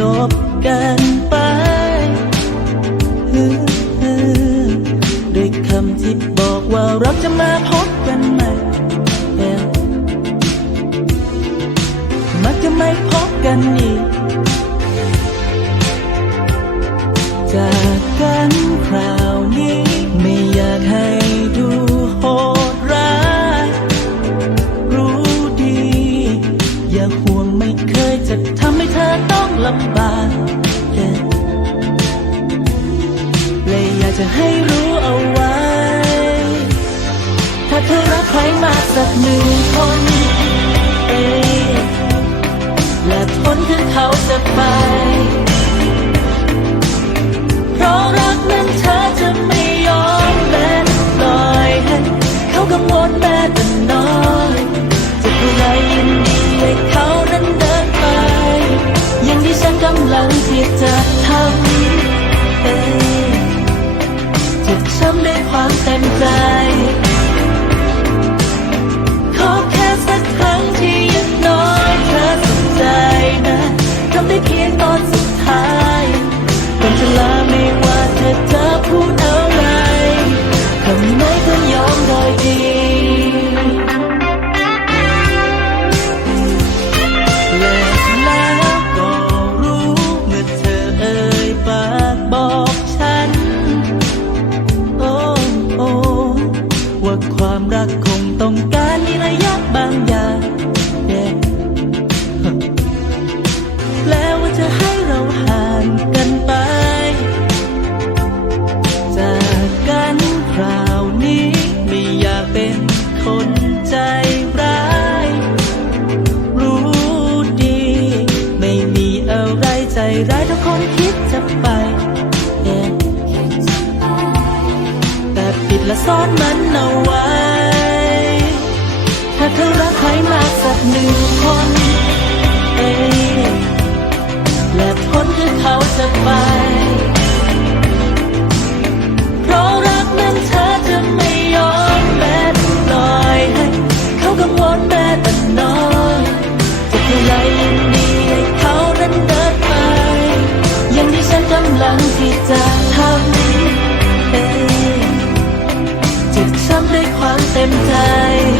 จบกันไปด้วยคำที่บอกว่าเราจะมาพบกันใหม่มักจะไม่พบกันอีกจากกันคราวนี้ ไม่อยากให้ดูโหดร้ายรู้ดี อย่าห่วงไม่เคยจะ ลำบากเลยอยากจะให้รู้เอาไว้ ถ้าเธอรักใครมากสักหนึ่ง time ราวนี้ไม่อยากเป็นคนใจร้าย รู้ดี ไม่มีอะไรใจร้ายทุกคนคิดจะไป แต่ปิดและซ่อนมันเอาไว้ trắng xem